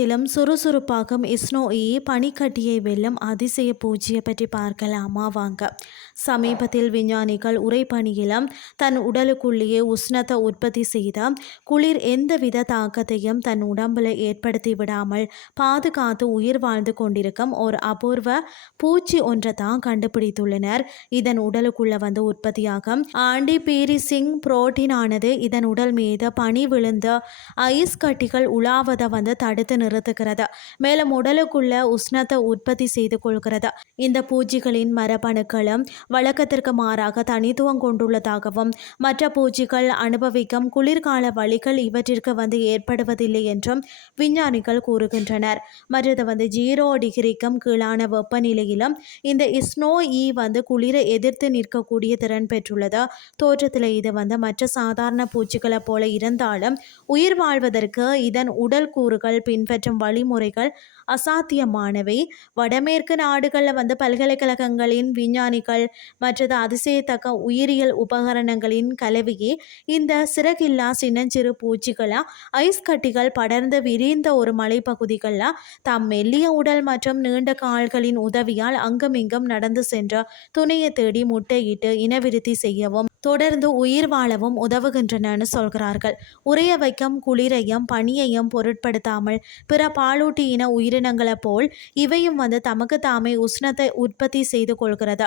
காலத்திலும் சுறுசுறுப்பாகும் இஸ்னோஇ பனிக்கட்டியை வெல்லும் அதிசய பூச்சியை பற்றி பார்க்கலாமா வாங்க. சமீபத்தில் விஞ்ஞானிகள் உறைபனியிலும் தன் உடலுக்குள்ளேயே உஷ்ணத்தை உற்பத்தி செய்த குளிர் எந்தவித தாக்கத்தையும் தன் உடம்புல ஏற்படுத்தி விடாமல் பாதுகாத்து உயிர் வாழ்ந்து கொண்டிருக்கும் ஒரு அபூர்வ பூச்சி ஒன்றை தான் கண்டுபிடித்துள்ளனர். இதன் உடலுக்குள்ள உற்பத்தியாகும் ஆன்டிபீரிசிங் புரோட்டீன் ஆனது இதன் உடல் மீது பனி விழுந்த ஐஸ் கட்டிகள் உலாவதை தடுத்து நிறுத்துகிறது. மேலும் உடலுக்குள்ள உஷ்ணத்தை உற்பத்தி செய்து கொள்கிறது. இந்த பூச்சிகளின் மரபணுக்களும் வழக்கத்திற்கு மாறாக தனித்துவம் கொண்டுள்ளதாகவும் மற்ற பூச்சிகள் அனுபவிக்கும் குளிர்கால வழிகள் இவற்றிற்கு ஏற்படுவதில்லை என்றும் விஞ்ஞானிகள் கூறுகின்றனர். மற்றது 0 டிகிரிக்கும் கீழான வெப்பநிலையிலும் இந்த இஸ்னோஇ குளிரை எதிர்த்து நிற்கக்கூடிய திறன் பெற்றுள்ளது. தோற்றத்தில் இது மற்ற சாதாரண பூச்சிகளை போல இருந்தாலும் உயிர் வாழ்வதற்கு இதன் உடல் கூறுகள் பின்பற்றும் வழிமுறைகள் அசாத்தியமானவை. வடமேற்கு நாடுகளில் பல்கலைக்கழகங்களின் விஞ்ஞானிகள் மற்றது அதிசயத்தக்க உயிரியல் உபகரணங்களின் கலவையே இந்த சிறகில்லா சின்னஞ்சிறு பூச்சிகளை ஐஸ் கட்டிகள் படர்ந்து விரிந்த ஒரு மலைப்பகுதிகளில் தாம் மெல்லிய உடல் மற்றும் நீண்ட கால்களின் உதவியால் அங்குமிங்கும் நடந்து சென்ற துணையை தேடி முட்டையிட்டு இனவிருத்தி செய்யவும் தொடர்ந்து உயிர் வாழவும் உதவுகின்றன சொல்கிறார்கள். உறைய வைக்கும் குளிரையும் பனியையும் பொருட்படுத்தாமல் பிற பாலூட்டி இன உயிரினங்களை போல் இவையும் தமக்கு தாமே உஷ்ணத்தை உற்பத்தி செய்து கொள்கிறது.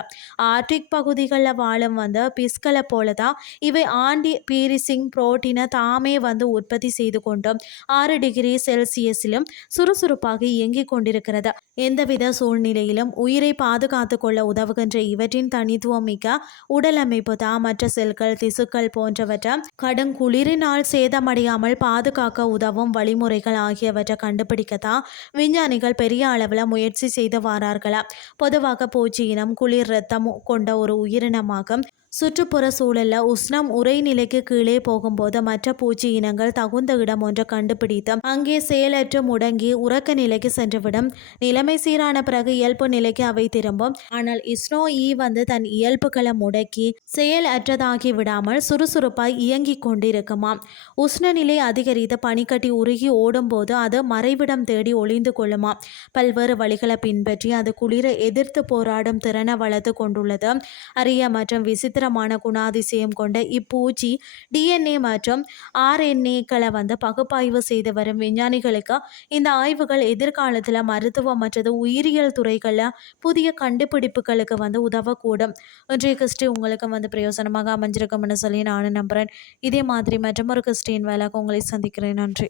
ஆர்டிக் பகுதிகளில் வாழும் பிஸ்களை போல தான் இவை ஆண்டி பீரிசிங் புரோட்டீனை தாமே உற்பத்தி செய்து கொண்டு 6 டிகிரி செல்சியஸிலும் சுறுசுறுப்பாக இயங்கிக் கொண்டிருக்கிறது. எந்தவித சூழ்நிலையிலும் உயிரை பாதுகாத்து கொள்ள உதவுகின்ற இவற்றின் தனித்துவம் மிக்க உடலமைப்பு தான் மற்ற செல்கள் திசுக்கள் போன்றவற்றை கடுங்குளிரினால் சேதமடையாமல் பாதுகாக்க உதவும் வழிமுறைகள் ஆகியவற்றை கண்டுபிடிக்கத்தான் விஞ்ஞானிகள் பெரிய அளவில் முயற்சி செய்து வரார்களா. பொதுவாக பூச்சி இனம் குளிர் இரத்தம் கொண்ட ஒரு உயிரினமாகும். சுற்றுப்புற சூழலில் உஷ்ணம் உறைநிலைக்கு கீழே போகும்போது மற்ற பூச்சி இனங்கள் தகுந்த இடம் ஒன்றை கண்டுபிடித்து அங்கே செயலற்று முடங்கி உறக்க நிலைக்கு சென்றுவிடும். நிலைமை சீரான பிறகு இயல்பு நிலைக்கு அவை திரும்பும். ஆனால் இஸ்னோஇ தன் இயல்புகளை முடக்கி செயல் அற்றதாகி விடாமல் சுறுசுறுப்பாய் இயங்கிக் கொண்டிருக்குமாம். உஷ்ணநிலை அதிகரித்து பனிக்கட்டி உருகி ஓடும்போது அது மறைவிடம் தேடி ஒளிந்து கொள்ளுமாம். பல்வேறு வழிகளை பின்பற்றி அது குளிரை எதிர்த்து போராடும் திறனை வளர்த்து கொண்டுள்ளது. அரிய மற்றும் விசித்திரமான குணாதிசயம் கொண்ட இப்பூச்சி டிஎன்ஏ மற்றும் ஆர்என்ஏக்களை பகுப்பாய்வு செய்து வரும் விஞ்ஞானிகளுக்கு இந்த ஆய்வுகள் எதிர்காலத்தில் மருத்துவ மற்றது உயிரியல் துறைகளில் புதிய கண்டுபிடிப்புகளுக்கு உதவக்கூடும். இன்றைய கிறிஸ்டி உங்களுக்கு பிரயோசனமாக அமைஞ்சிருக்கும்னு சொல்லி நானும் நம்புகிறேன். இதே மாதிரி மற்றொரு கிறிஸ்டின் வேலைக்கு உங்களை சந்திக்கிறேன். நன்றி.